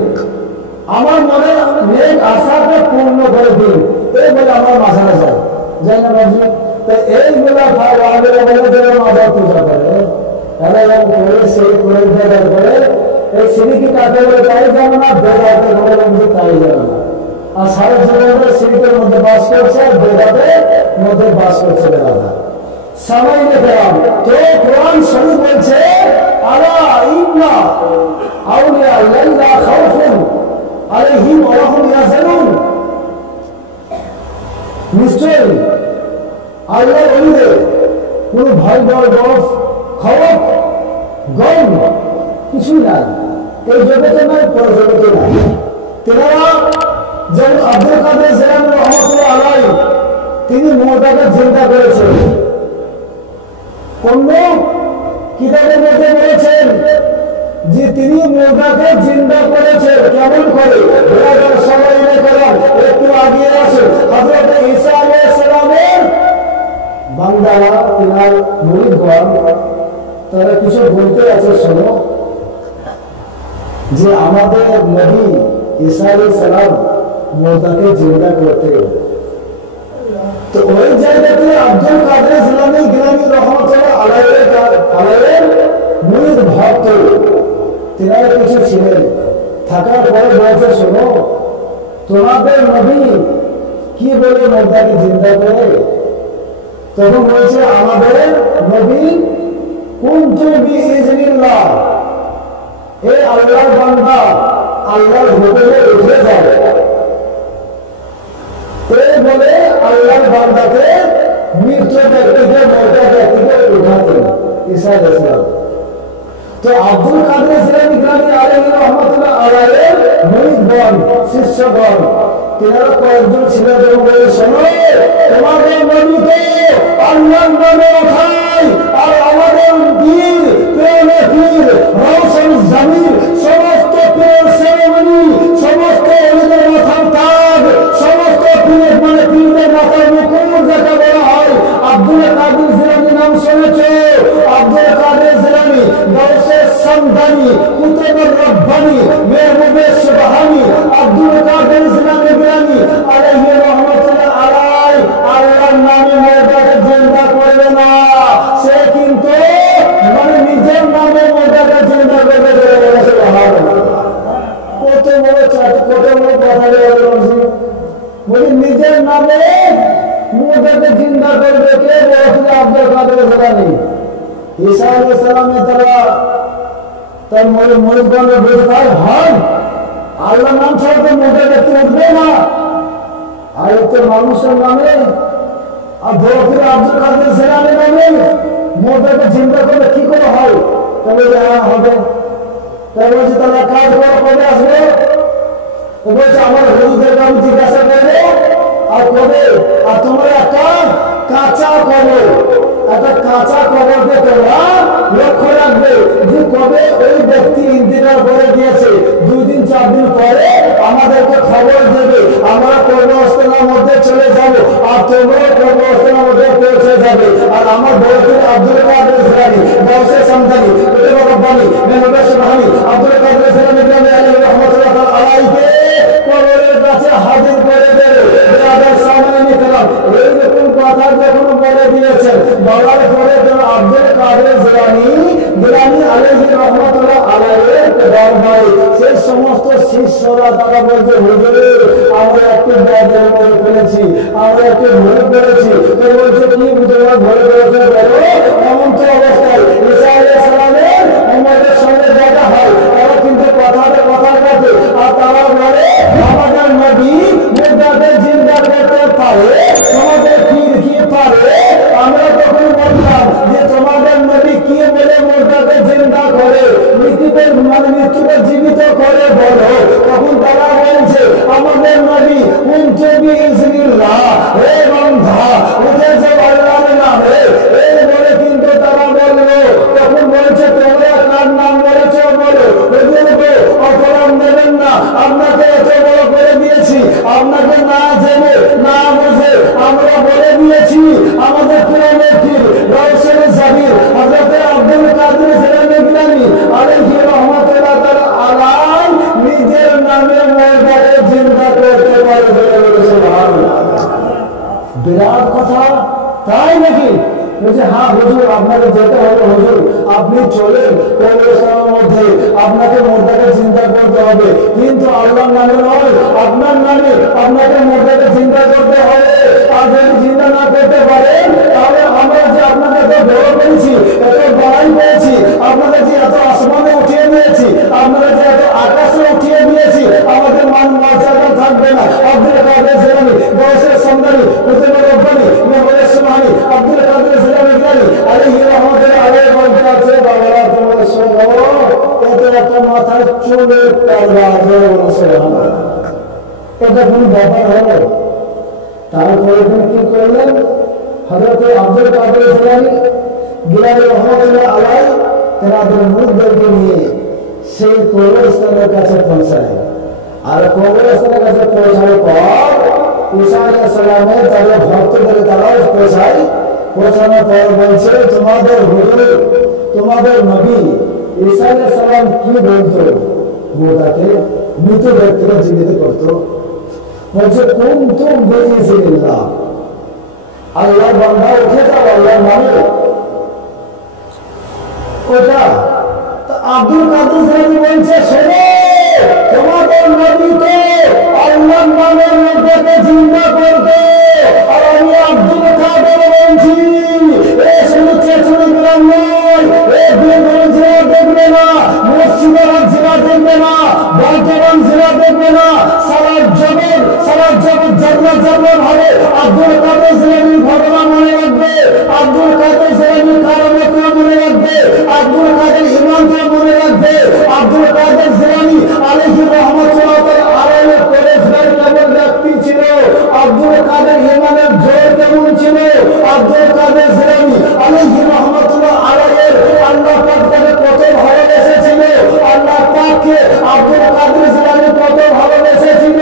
আমার মনে নেক আশাকে পূর্ণ করে দিন, এই বলে আমার মাঝারে যায় যাই না বাবু। তো এইগুলা মাজার পূজা করে করে সেই করে করে এই সিঁড়িকে কাকে বলে তাই জানো না, বেদাতে বলে তাই জানো না। আর সারা জীবনে সিঁড়ির মধ্যে বাস করছে আর বেদাতের মধ্যে বাস করছে বেদাতা সবাই দেখলাম। তো কোরআন শুরু বলছে আলা ইন্না আউলিয়া লা খাউফুন আলাইহিম ওয়া হুম ইয়াহজানুন, নিশ্চয়ই আল্লাহর ওলিদের কোনো ভয় ডর খবর গম কিছুই নাই, এই জগতে নাই পর জগতে নাই। তেনারা যেমন আব্দুল কাদের জিলানী রহমাতুল্লাহ আলাইহি তিনি মুতাকে চিন্তা করেছেন, কোন কিতাবের মধ্যে বলেছেন যে তিনি মুতাকে চিন্তা করেছেন কেমন করে। সবাই একটু আগিয়ে আসে হযরত ঈসা আলাইহিস সালামের বান্দারা তিনার মুরিদগণ তারা কিছু বলতে আছে, শোনো যে আমাদের নবী ঈসা আলাইহিস সালাম মুতাকে জিন্দা করতে। তো ওই জায়গাতে আব্দুল কাদের জিলানী রহমাতুল্লাহ আলাইহির মুরিদ ভক্ত তিনারা কিছু ছিলেন, থাকার পরে বলছে শোনো তোমাদের নবী কি বলে মুতাকে জিন্দা করে। তখন বলছে আমাদের নবী কুনতু বিইজনিল্লাহ, এই আল্লাহর বান্দা আল্লাহর হুকুমে উঠে যায়, এই বলে আল্লাহর বান্দাকে মৃত ব্যক্তিকে মরতা ব্যক্তিকে উঠাতেন ঈসা আলাইহিস সালাম। তো আব্দুল কাদের জিলানী আলাইহি রহমাতুল্লাহ আলাইহির মুরিদগণ শিষ্যগণ তিনারা কয়েকজন ছিলেন এবং বলে শোনো তোমাদের নবীকে আল্লাহর নামে ওঠাই আর আমাদের পীর প্রেমে পীর রওশন জামির সমস্ত পীর সেরেমনি সমস্ত ওলিদের মাথার তাজ সমস্ত পীর মানে পীরদের মাথার মুকুট যাকে বলা হয়। আব্দুল কাদের জিলানী নাম শুনেছো? আব্দুল কাদের জিলানী গাউসে সামদানি কুতুবুর রব্বানি মেহবুবে সুবহানি আব্দুল কাদের জিলানী আলাইহি রহমাতুল্লাহ আলাইহি আল্লাহর নামে মুতাকে জিন্দা করবে না, সে কিন্তু মানে নিজের নামে মুতাকে জিন্দা করবে। কত বড় কথা বলি নিজের নামে মুতাকে জিন্দা করবে কে? বলছিল আব্দুল কাদের জিলানী। ঈসা আলাইহিস সালামের তারা তার মুরিদগণের বলতে হয় আল্লাহর নাম ছাড়া তো মুতাকে ব্যক্তি উঠবে না, আর একটা মানুষের নামে আর বড় আব্দুল কাদের জিলানী নামে মুতাকে চিন্তা করলে কি করে হয়? তবে হবে তাই বলছে তারা কাজ করে কবে আসবে? বলছে আমার হুজুরদেরকে আমি জিজ্ঞাসা করবো আর কবে। আর তোমরা একটা কাঁচা কবর একটা কাঁচা কবরকে তোমরা লক্ষ্য রাখবে যে কবে ওই ব্যক্তি ইন্তেকাল করে দিয়েছে, 2 দিন 4 দিন পরে আমাদেরকে খবর দেবে, আমরা কর্মস্থানের মধ্যে চলে যাব আর তোমরা কর্মস্থানের মধ্যে পৌঁছে যাবে। আর আমার বড় আব্দুল কাদের জিলানী গাউসে সামদানি কুতুবুর রব্বানি মেহবুবে সুবহানি আব্দুল কাদের জিলানী আলাইহি রহমাতুল্লাহ আলাইহি কবরের কাছে হাজির করে দেবে, তাদের সামনে নিকলাম। এইরকম কথা যখন বলে দিয়েছেন বলার পরে আব্দুল কাদের জিলানী আলাইহি রহমাতুল্লাহ আলাইহির দরবারে সেই সমস্ত শিষ্যরা তারা বলছে হুজুর আমরা একটু ব্যাধের মনে ফেলেছি, আমরা একটু ভুল করেছি। তো বলছে কি তোমরা ভুল করেছো বলো? এমন তো অবস্থায় ঈসা আলাইহিস সালামের আমাদের সঙ্গে দেখা হয়, তারা কিন্তু কথার কাছে আর তারা বলে আমাদের নবী মুতাকে জিন্দা করতে পারে, তোমাদের পীর কি পারে? আমরা তখন বললাম যে তোমাদের নবী কি বলে মুতাকে জিন্দা করে, মৃত্যুকে জীবিত করে বলো। তখন তারা বলছে আমাদের নবী কুনতু বিইজনিল্লাহ, হে বান্দা উঠে যাও আল্লাহর নামে, এই বলে কিন্তু তারা বললো। তখন বলছে তোমরা কার নাম বলেছো বলো? বিরাট কথা, তাই নাকি? বলছে হ্যাঁ হুজুর, আপনাকে যেতে হবে হুজুর, আপনি চলে কবরস্থানের মধ্যে, আপনাকে মুর্দাকে চিন্তা করতে হবে, কিন্তু আল্লাহর নামে নয়, আপনার নামে আপনাকে মুর্দাকে চিন্তা করতে হবে। আর যদি চিন্তা না করতে পারেন, তাহলে আমরা যে আপনাকে এত বড় করেছি, এত বড়াই পেয়েছি, আপনাকে যে এত আসমানে উঠিয়ে নিয়েছি, আপনাকে যে এত আকাশে উঠিয়ে নিয়েছি, আমাদের মান মর্যাদা থাকবে না। আব্দুল কাদের জিলানী, বয়সের সন্ধানী, কুতুবে রব্বানী, মেহরের সুবহানী, আব্দুল কাদের জিলানী আলাইহি রাহমাতুল্লাহ আলাইহি বলতে আছে, বাবারা তোমরা শোনো, এত একটা মাথায় চুলের পাল্লা ধরে সুবহানাল্লাহ, এটা কোন ব্যাপার হলো? তারপরে তিনি কি করলেন? হযরত আব্দুল কাদের জিলানী গিলানী রাহমাতুল্লাহ আলাইহি তাদের মুরিদদেরকে নিয়ে সেই কবরস্থানের কাছে পৌঁছায়। আর কবরস্থানের কাছে পৌঁছানোর পর ঈসা আলাইহিস সালামের তাদের ভক্তদের তারা পৌঁছায়। পৌঁছানোর পর বলছে, তোমাদের হুজুর, তোমাদের নবী ঈসা আলাইহিস সালাম কি বলতো? মুর্দাকে, মৃত ব্যক্তিকে জীবিত করতো। বলছে কুনতুম বিইজনিল্লাহ, আল্লাহর বান্দা উঠে যাও আল্লাহর নামে। ওটা আব্দুল কাদের জিলানী বলছে, শোনো, তোমাদের নবীকে আল্লাহর নামে মুর্দাকে জিন্দা করতে, আর আমি আব্দুল কাদের বলছি, এ শুধু চেঁচুড়ি গ্রাম নয়, এ বীরভূম জেলা দেখবে না, মুর্শিদাবাদ জেলা দেখবে না, বর্ধমান জেলা দেখবে না, সারা জগৎ জন্ম ভাবে আব্দুল কাদের জিলানীর ঘটনা মনে রাখবে, আব্দুল কাদের জিলানীর কারামতটা মনে রাখবে, আব্দুল কাদের ইমানটা মনে রাখবে। আব্দুল কাদের জিলানী আলাইহি রাহমাতুল্লাহ আলাইহি পরেশগার কেমন ব্যক্তি ছিল, আব্দুল কাদের ইমানের জোর কেমন ছিল, আব্দুল কাদের জিলানী আলাইহি রাহমাতুল্লাহ আলাইহি আল্লাহ পাক তাকে কত ভালোবেসেছিল, আল্লাহ পাককে আব্দুল কাদের জিলানী কত ভালোবেসেছিল।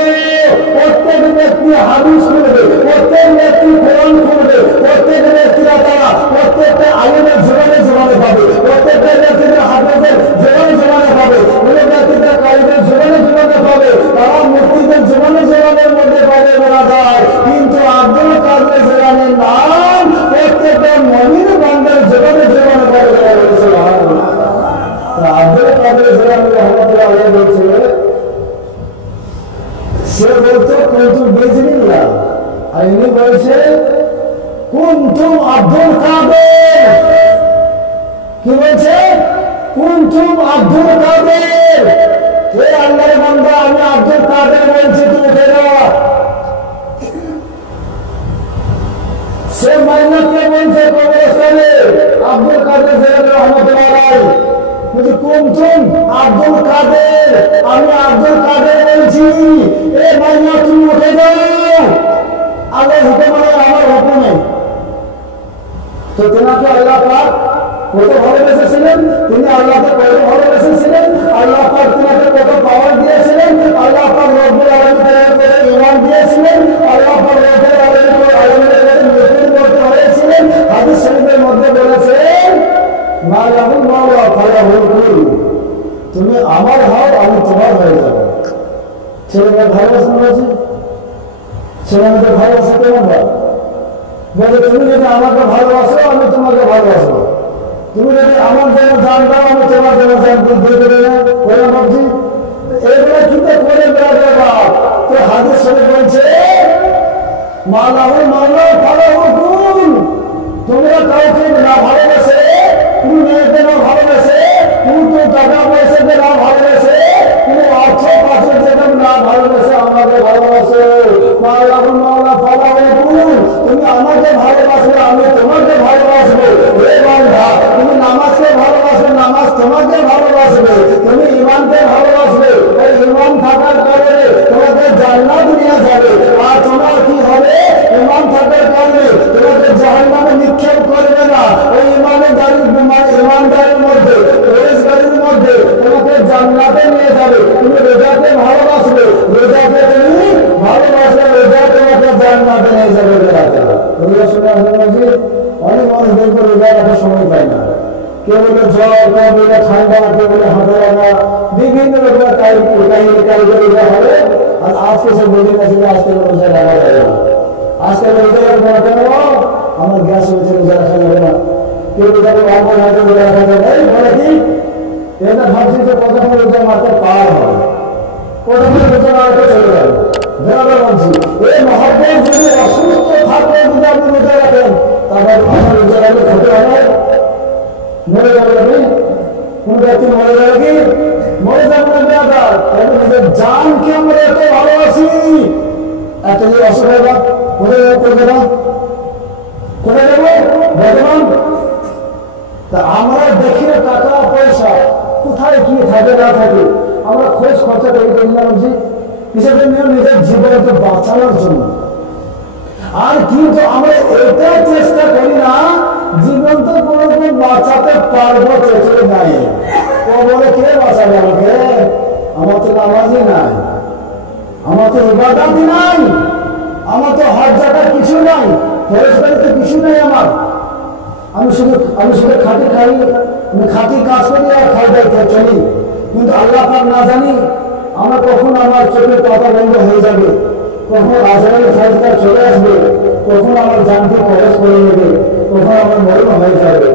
প্রত্যেক ব্যক্তি হাদিস পড়বে, প্রত্যেক ব্যক্তি কোরআন পড়বে, প্রত্যেক ব্যক্তিরা তারা প্রত্যেকটা আলেমের জীবনে পাবে, প্রত্যেকটা ব্যক্তিদের হাফেজের জীবনে পাবে, কোন ব্যক্তিদের কারিগরের জীবনে পাবে, তারা মুফতিদের জীবনের মধ্যে পাবে বলা যায়। কিন্তু আব্দুল কাদের জিলানীর নাম প্রত্যেকটা মুমিন বান্দার জীবনে পাবে বলা হয়েছে। আব্দুল কাদের জিলানী রাহমাতুল্লাহ আলাইহি বলছে, সে বলতো কুনতুম বিইজনিল্লাহ, আর ইনি বলছে কুনতুম আব্দুল কাদের। কি বলছে? কুনতুম আব্দুল কাদের। হে আল্লাহর বান্দা, আমি আব্দুল কাদের বলছি, তুমি উঠে যাও। সে মাইনাকে বলছে কবরস্থানে আব্দুল কাদের জিলানী রাহমাতুল্লাহ আলাইহি, বলছে কুনতুম আব্দুল কাদের, আমি আব্দুল কাদের বলছি, এ মাইনা তুমি উঠে যাও। আল্লাহর হুকুম মানে আমার হুকুম নেই। তো তোমাকে আল্লাহ পাক কত ভালোবেসেছিলেন, তিনি আল্লাহকে কত ভালোবেসেছিলেন, আল্লাহ পাক তোমাকে কত পাওয়ার দিয়েছিলেন, আল্লাহ পাক রব্বুল আলামিনের উপরে ঈমান দিয়েছিলেন, আল্লাহ পাক রব্বুল আলামিনের নির্ভর করতে হয়েছিলেন। হাদিস শরীফের মধ্যে বলেছেন, মা লাহুল মাওলা ফালাহুল কুল, তুমি আমার হও, আমি তোমার হয়ে যাব। ছেলেমেয়ে ভালোবাসা বলছে, ছেলেমেয়েদের ভালোবাসা কেমন হয়? বলে তুমি যদি আমাকে ভালোবাসো, আমি তোমাকে ভালোবাসবো, তুমি যদি আমার জন্য জান দাও, আমি তোমার জন্য জান দিয়ে দেবে না, ওরা ভাবছি এগুলো কিন্তু করে বেড়াবে বাপ। তো হাদিস শরীফ বলছে, মা লাহুল মাওলা ফালাহুল কুল, তোমরা কাউকে না ভালোবাসে, তুমি মেয়েকে না ভালোবাসে, তুমি তো টাকা পয়সাকে না ভালোবাসে, তুমি অর্থ পাত্র যেটা না ভালোবাসে, আমাকে ভালোবাসে। মা লাহুল মাওলা ফালাহুল কুল, তুমি আমাকে ভালোবাসবে, আমি তোমাকে ভালোবাসবো। হে বান্দা, তুমি নামাজকে ভালোবাসবে, নামাজ তোমাকে ভালোবাসবে, তুমি ঈমানকে ভালোবাসবে, এই ঈমান থাকার কারণে তোমাকে জান্নাত নিয়ে যাবে। আর তোমার কি হবে? ঈমান থাকার কারণে তোমাকে জাহান্নামে নিক্ষেপ করবে না। ওই ঈমানদারির মধ্যে, পরেশগারির মধ্যে তোমাকে জান্নাতে নিয়ে যাবে। তুমি রোজাকে ভালোবাসবে, রোজাকে তুমি ভালোবাসবে, রোজা তোমাকে জান্নাতে নিয়ে যাবে। রোজা শুনে অনেক মানুষ দেখবো রোজা রাখার সময় পায় না, কেউ বলে জ্বর, কেউ বলে ঠান্ডা, কেউ বলে হাতে লাগা, বিভিন্ন রকমের কারিগরি রোজা হবে। আর আজকে সে বলে গেছে যে আজকে রোজা রাখা যাবে না, আজকে রোজা কেন আমার গ্যাস হয়েছে, রোজা রাখা যাবে না, কেউ রোজাকে অল্প মাঝে রোজা রাখা যাবে বলে কি এটা ভাবছি যে প্রথমে রোজা মাত্র পার হবে, প্রথমে রোজা মারতে চলে যাবে। বরাবর বলছি এই মহব্বত যদি অসুস্থ থাকলে যদি আপনি রোজা রাখেন তাহলে আমার রোজা রাখলে ক্ষতি হবে, মরে যাবে আপনি। কোন ব্যক্তি মরে যাবে কি? মরে যাবে না ব্রাদার, তাহলে নিজের জানকে আমরা এত ভালোবাসি, একটা যে অসুখ হবে কোথায় যাবো, করবে না কোথায় যাবো বর্তমান। তা আমরা দেখি টাকা পয়সা কোথায় কি থাকে না থাকে, আমরা খোঁজ খরচা করি না বলছি হিসেবে নিজের জীবনকে বাঁচানোর জন্য। আর কিন্তু আমরা এটা চেষ্টা করি না জীবন তো কোনোদিন বাঁচাতে পারবো চেষ্টা নাই, ও বলে কে বাঁচাবে আমাকে, আমার তো নামাজই নাই, আমার তো ইবাদতই নাই, আমার তো হজ জাকাত কিছু নাই, ফরজ বাড়িতে কিছু নাই আমার, আমি শুধু খাঁটি খাই, আমি খাঁটি কাজ করি আর খাই দাই চলি, কিন্তু আল্লাহ পাক না জানি আমার কখন আমার চোখের পাতা বন্ধ হয়ে যাবে, কখন আজরাইল ফেরেশতা চলে আসবে, কখন আমার জানকে খরচ করে নেবে, কখন আমার মরণ হয়ে যাবে,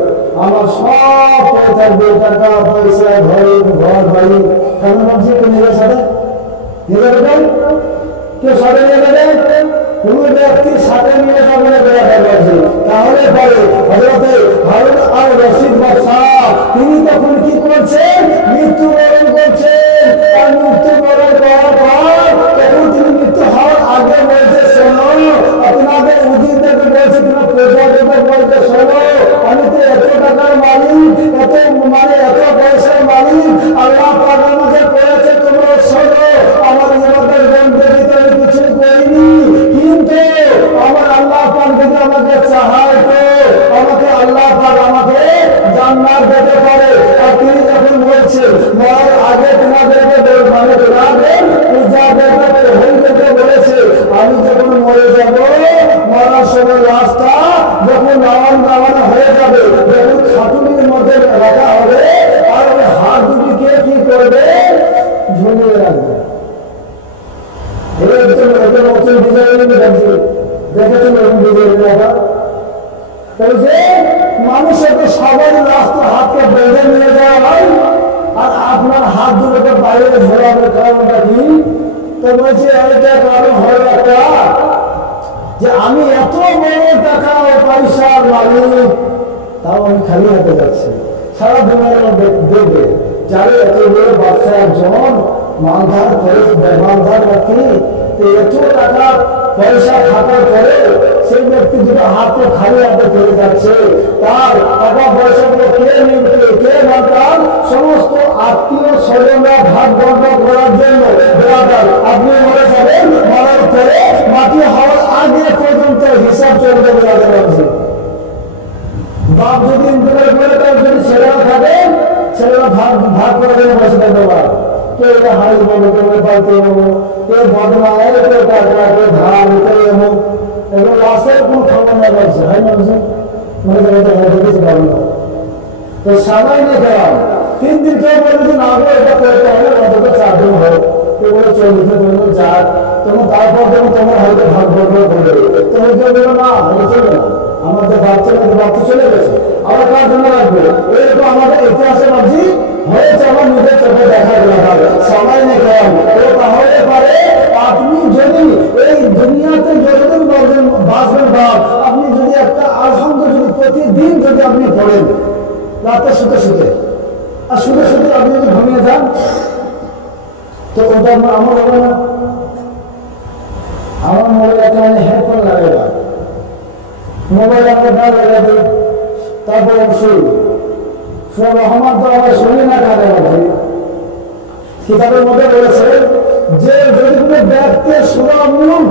আমার সব পড়ে থাকবে, টাকা পয়সা ঘর বাড়ি, কেমন ভাবছি নিজের সাথে নিজের কেউ সাথে নিয়ে যাবে, কোন ব্যক্তির সাথে নিয়ে যাবে না বেড়াতে, তাহলে পরে হযরতে হারুন আর রশিদ বাদশাহ তিনি তখন কি করছেন, মৃত্যুবরণ করছেন। আর মৃত্যুবরণ করার পর তখন তিনি মৃত্যু হওয়ার আগে বলছে শোনো, আপনাদের উজিরদেরকে বলছে কিনা প্রজাদেরকে বলছে শোনো, আমি তো এত টাকার মালিক, এত পয়সার মালিক, আল্লাহ পাক আমাকে করেছে, তোমরা শোনো আমার ইবাদতের বন্দেগী ভিতরে কিছু করিনি, কিন্তু আমার আল্লাহ পাক যদি আমাকে চায় তো আমাকে আল্লাহ পাক আমাকে জান্নাত দিতে পারে। আর তিনি যখন বলছেন মরার আগে তোমাদেরকে বলেছে আমি যখন মরে যাব, মরার সময় লাশটা যখন নামানো হয়ে যাবে, যখন খাটুনির মধ্যে রাখা হবে আর ওই হাত দুটিকে কি করবে, ঝুলিয়ে রাখবে। মানুষের তো সবাই রাস্তা হাতকে বেঁধে নিয়ে যাওয়া হয়, আর আপনার হাত দুটোকে বাইরে ঝোলাবে কারণটা কি? তো বলছে এটা কারণ হলো একটা যে আমি এত বড় টাকা ও পয়সার মালিক, তাও আমি খালি হাতে যাচ্ছি। সারা দুনিয়ার দেখবে যারা এত বড় বাচ্চা একজন মালধার ব্যক্তি, এত টাকা পয়সা থাকার পরে সেই ব্যক্তি দুটো হাতে খালি হাতে চলে যাচ্ছে, তার টাকা পয়সাগুলো কে নিবে, কে বাঁচান? সমস্ত আত্মীয় স্বজনরা ভাগ বন্টন করার জন্য। আপনি মরে যাবেন, মরার পরে মাটি হওয়ার আগে পর্যন্ত হিসাব চলবে বলে পারছি। বাপ যদি ইন্তেকাল করে তার যদি ছেলেরা থাকে, ছেলেরা ভাগ করে দেবে বসে থাকবে। বাপ কেউ এটা হাড়ি বলো, কেউ পাল্টে বলো, কেউ বদমায়, কেউ টাকা, কেউ ধার, কেউ এমন, এগুলো লাশের কোন খবর না পাচ্ছে, হয় না? মনে দেখেছি পাবো না। তো সবাই নিয়ে গেলাম 3 দিন, কেউ বলে যে না এটা করতে হবে অন্তত 4 দিন হয়, কেউ বলে 40 দিন, 4, তখন তারপর যখন তোমার হয়তো ভাগ বদল করবে, তখন কেউ বলো না এটা চলবে না, আমাদের বাচ্চা চলে গেছে, আবার কার জন্য রাখবে। এরকম আমাদের ইতিহাসে ভাবছি হয়েছে, আমার নিজের চোখে দেখা গেল, সবাই নিয়ে গেলাম। তাহলে পারে আপনি যদি এই দুনিয়াতে যতদিন বাঁচবেন বাপ, আপনি যদি একটা আলহামদুলিল্লাহ প্রতিদিন যদি আপনি পড়েন রাতে শুতে শুতে, আর শুতে শুতে আপনি যদি ঘুমিয়ে যান, তো ওটা আমার হবে না। আমার মোবাইল একটা হেডফোন লাগাই না, মোবাইল আমরা না লাগাতে তারপরে শুরু রহমান তো আমরা শুনি না কাজে রাখি। কিতাবের মধ্যে বলেছে যে যদি কোনো ব্যক্তি সূরা মুলক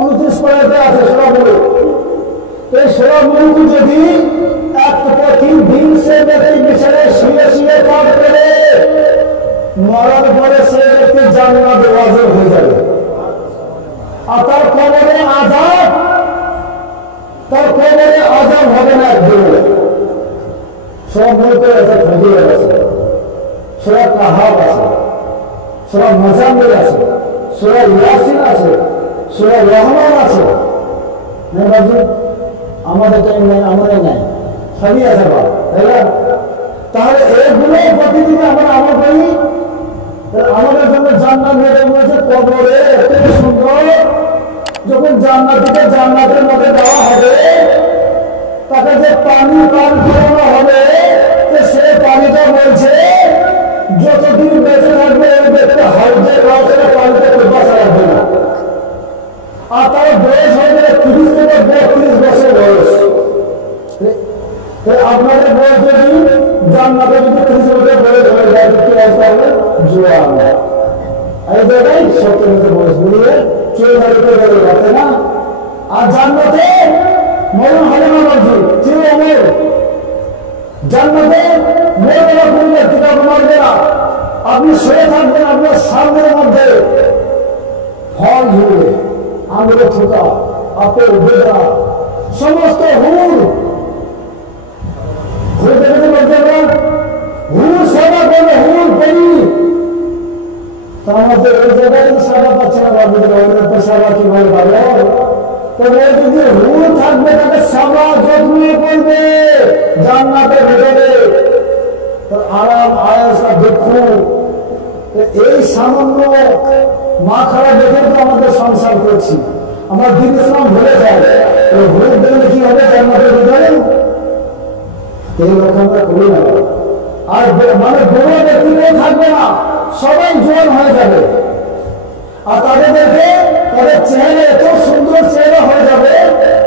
29 পয়েন্টে আছে, সূরা মুলক, এই সূরা মুলক যদি প্রতিদিন সে ব্যক্তি বিছানায় শুয়ে শুয়ে পাঠ করে, মরার পরে সে ব্যক্তি জান্নাতে ওয়াজিব হয়ে যাবে। আর তার কবরে আযাব হবে না একদিন। সব মুলকে আছে, ফজিলত আছে, সূরা কাহাফ আছে, সূরা মুজাম্মিল আছে, সূরা ইয়াসিন আছে, সূরা রহমান আছে, नहीं बाबू हमारे टाइम नहीं हमारे नहीं सभी ऐसा बात है ना তাহলে এইগুলো প্রতিদিন আমরা আমল করি আমাদের জন্য জান্নাত মেরে বলেছে কবরে এত সুন্দর যখন জান্নাতীকে জান্নাতের মধ্যে দেওয়া হবে তাকে যে পানি পান করানো হবে সে পানিটা বলছে যতদিন বেঁচে থাকবে ওই ব্যক্তি হাইটে রয়েছে পানিতে বাঁচা রাখবে না আর তার বয়স হয়ে গেলে 30 থেকে 32 বছর বয়স আপনাদের বয়স যদি জান্নাতে যদি 30 বছর বয়স হয়ে যায় কি অবস্থা হবে জোয়ান এই জায়গায় 70 বছর বয়স বলিয়ে চলে যাবে না আর জান্নাতে মরণ হবে না বলছি চির অমর জান্নাতে মরবে না কোন ব্যক্তিটা মারবে না আপনি শুয়ে থাকবেন আপনার সামনের মধ্যে ফল ঝুলবে আঙুলে থোকা আপেল বেদা সমস্ত হুর হুর দেখতে বলতে হুর সেবা করবে হুর করি তার মধ্যে ওই জায়গায় সেবা পাচ্ছে না বাবু সেবা কিভাবে ভালো তবে যদি হুর থাকবে তাকে সেবা যত্ন করবে জান্নাতের ভেতরে আরাম আয়েসা দুঃখ এই সামান্য মা খারাপ দেখে তো আমাদের সংসার করছি আমরা দিন ইসলাম ভুলে যাই হুর দেখলে কি হবে জান্নাতের ভেতরে এই লোক আমরা করি না আর মানে বুড়ো ব্যক্তিরাও থাকবে না সবাই জোয়ান হয়ে যাবে আর তাদের দেখে তাদের চেহারা এত সুন্দর চেহারা হয়ে যাবে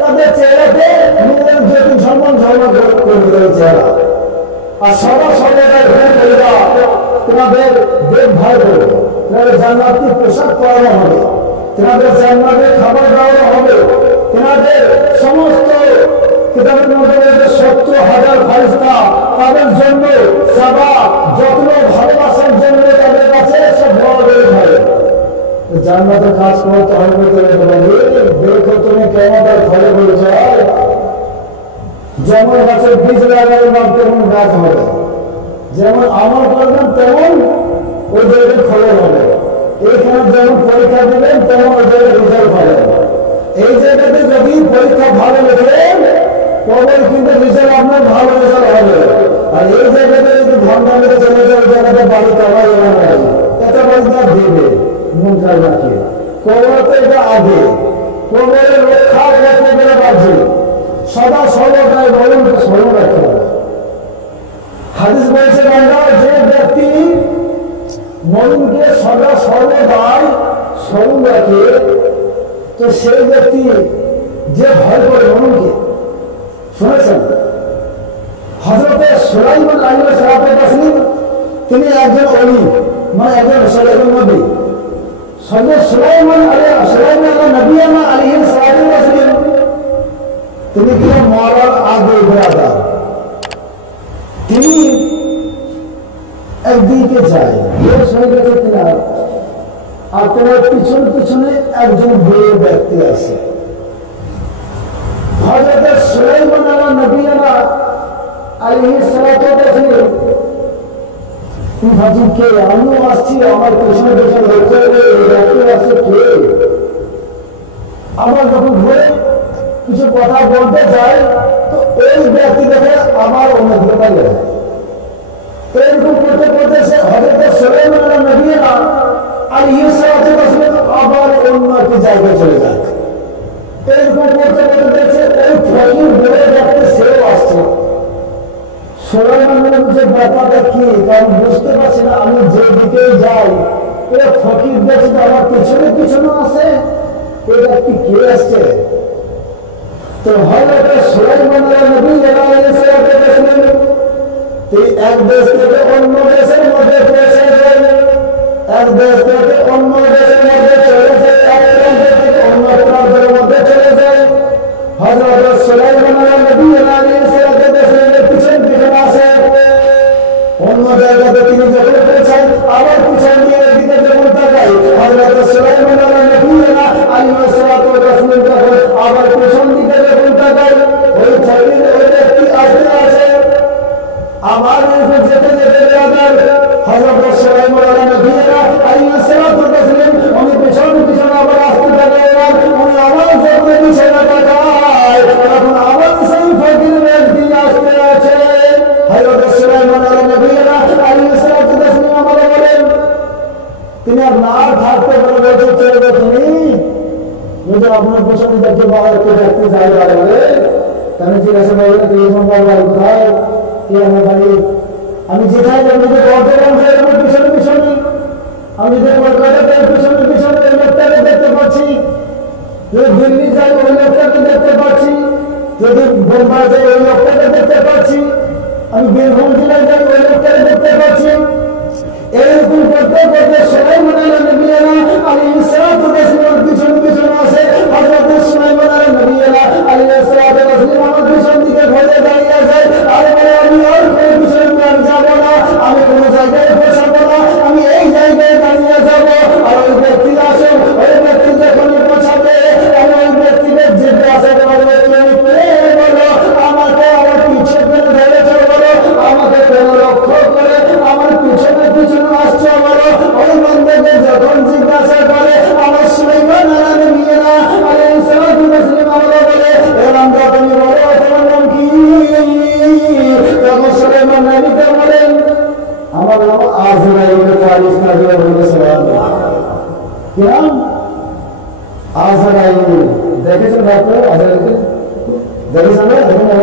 তাদের চেহারাতে নিজের জ্যোতি সম্মান ঝলমল করে দেবে চেহারা আর সবার সবাই তোমাদের দেখভাল করবে তোমাদের জান্নাতি পোশাক পরানো হবে তোমাদের জান্নাতের খাবার দেওয়ানো হবে তোমাদের সমস্ত কিতাবের মধ্যে 70,000 ফারিস্তা তাদের জন্য সেবা যত্ন ভালোবাসার জন্য তাদের কাছে সব বড় বেড়ে থাকে জান্নাতের কাজ করতে হবে দেখো তুমি কেমন ফলে বলেছ যেমন গাছের বীজ লাগালে বা তেমন গাছ হবে যেমন আমল করবেন তেমন ওই জায়গায় ফলে হবে এইখানে যেমন পরীক্ষা দিবেন তেমন ওই জায়গায় রেজাল্ট পাবেন এই জায়গাতে যদি পরীক্ষা ভালো লেখেন তবে কিন্তু রেজাল্ট আপনার ভালো রেজাল্ট হবে আর এই জায়গাতে যদি ঘন্টা মেরে চলে যায় ওই জায়গাতে বাড়ি কামাই এত বাড়িটা দেবে মন খারাপ রাখিয়ে কবরতে এটা আগে কবরের রক্ষা করতে গেলে বাজে সদা সর্বদাই বলুন তো স্মরণ রাখতে হবে হাদিস বলছে বাংলা যে ব্যক্তি মরণকে সদা সর্বদাই স্মরণ রাখে তো সেই ব্যক্তি যে ভয় করে মরণকে শুনেছেন হযরতে সুলাইমান আলাইহিস সালাম তিনি একজন ওলি মানে একজন সলেমান নবী সৈয়দ সুলাইমান নবিয়ানা আলাইহিস সালাম তিনি কি মরার আগে বেরাদার তিনি একদিকে যায় আর তোমার পিছনে পিছনে একজন বড় ব্যক্তি আছে হযরত সুলাইমান নবিয়ানা আলাইহিস সালাম ভাবছি কে আমিও আসছি আমার পিছনে পিছনে আসছে কে আমার যখন ঘুরে কিছু কথা বলতে যায় তো এই ব্যক্তি দেখে আমার অন্যদিকে পালিয়ে যায় এরকম করতে করতে সে হযরত সুলাইমান নবিয়ানা আলাইহিস সালাম আবার অন্য একটি জায়গায় চলে যায় এরকম করতে করতে দেখছে ওই ফকির বলে দেখতে সেও আসছে সুলাইমান যে ব্যাপারটা কি কারণ বুঝতে পারছি না আমি যেদিকে যাই এ ফকির দেখছি আমার পিছনে পিছনে আসে এই ব্যক্তি কে আসছে তো হযরত সুলাইমান নবিয়ানা আলাইহিস সালাম এক দেশ থেকে অন্য দেশের মধ্যে পৌঁছে যায় এক দেশ থেকে অন্য দেশের মধ্যে চলে যায় এক প্রান্ত থেকে অন্য প্রান্তের মধ্যে চলে যায় হযরত সুলাইমান নবিয়ানা আলাইহিস সালাম পিছন পিছন আসে অন্য জায়গাতে তিনি যখন পৌঁছান আবার পিছন দিয়ে এদিকে যখন তাকায় হযরত সুলাইমান নবিয়ানা আলাইহিস সালাম আবার পিছন দিকে যখন তাকায় ওই ফকির ওই ব্যক্তি আসতে আসে আবার যেতে যেতে হযরত সুলাইমান নবিয়ানা আলাইহিস আর থাকতে পারে বলছে চলবে তুমি যদি আপনার পোশাকে দেখতে পাওয়া একটু দেখতে চাই বলে তাহলে ঠিক আছে বলবে কোথায় কি আমার বাড়ি আমি যেখানে যদি বর্ধমান যাই আমার পিছনে পিছনে আমি যদি কলকাতাতে পিছনে পিছনে ওই লোকটাকে দেখতে পাচ্ছি যদি দিল্লি যাই ওই লোকটাকে দেখতে পাচ্ছি যদি বোম্বাই যাই ওই লোকটাকে দেখতে পাচ্ছি আমি বীরভূম জেলায় যাই ওই লোকটাকে দেখতে পাচ্ছি এরকম করতে করতে সুলাইমান নবী আলাইহিস সালাতু ওয়াস সালাম পিছনে পিছনে আসে হযরত সুলাইমান নবী আলাইহিস সালাতু ওয়াস সালাম আমার পিছন দিকে ঘুরে দাঁড়িয়ে যায় আর বলে আমি আর কোনো পিছনে যাব না আমি কোনো জায়গায় পৌঁছাবো না আমি এই জায়গায় দাঁড়িয়ে যাব আর ওই ব্যক্তি আসে ওই ব্যক্তি যখন পৌঁছাবে আমি ওই ব্যক্তিকে জিজ্ঞাসা করবো তুমি কে বলো আমাকে আমার পিছনে ধরে চলো আমাকে কেন লক্ষ্য করে আমার পিছনে পিছনে আসছে বলো ওই বন্ধুকে যখন জিজ্ঞাসা করে আমার সুলাইমান আলাইহিস সালাতু ওয়াস সালাম বলে এরকম তুমি বলো তোমার নাম কি তখন সুলাইমান নবীকে বলেন আমার নাম আজরাইল ফারিস নাজির বলে সুবহানাল্লাহ কি নাম আজরাইল দেখেছেন ডাক্তার আজরাইলকে দেখেছেন না দেখেন না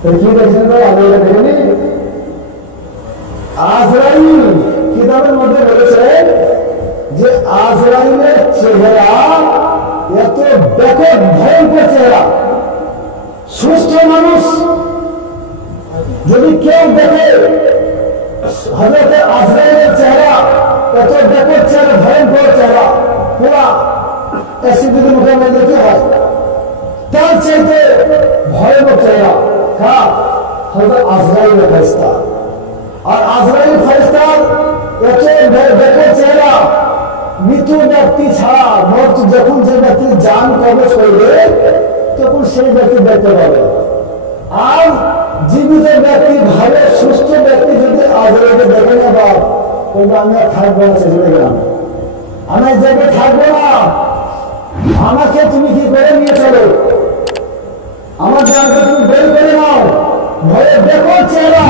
তো কি দেখেছেন তো আজরাইল দেখেনি আজরাইল কিতাবের মধ্যে বলেছে যে আজরাইলের চেহারা এত ব্যাপক ভয়ঙ্কর চেহারা সুস্থ মানুষ যদি কেউ দেখে হযরত আজরাইলের চেহারা এত ব্যাপক চেহারা ভয়ঙ্কর চেহারা পুরা অ্যাসিডের মুখের মধ্যে কি হয় তার চাইতে ভয়ানক চেহারা কার হযরত আজরাইলের ফেরেশতা আর আজরাইল ফেরেশতার এত ব্যাপক চেহারা মৃত ব্যক্তি ছাড়া মৃত যখন যে ব্যক্তি জান কবজ করবে তখন সেই ব্যক্তি দেখতে পাবে আর জীবিত ব্যক্তি ভালো সুস্থ ব্যক্তি যদি আজরাইলকে দেখে না বাপ বলবে আমি আর থাকবো না চলে গেলাম আমি এক জায়গায় থাকবো না আমাকে তুমি কি করে নিয়ে চলো আমার জানকে তুমি বের করে নাও ভয়ে দেখো চেহারা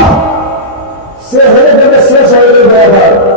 সে হয়ে যাবে শেষ হয়ে যাবে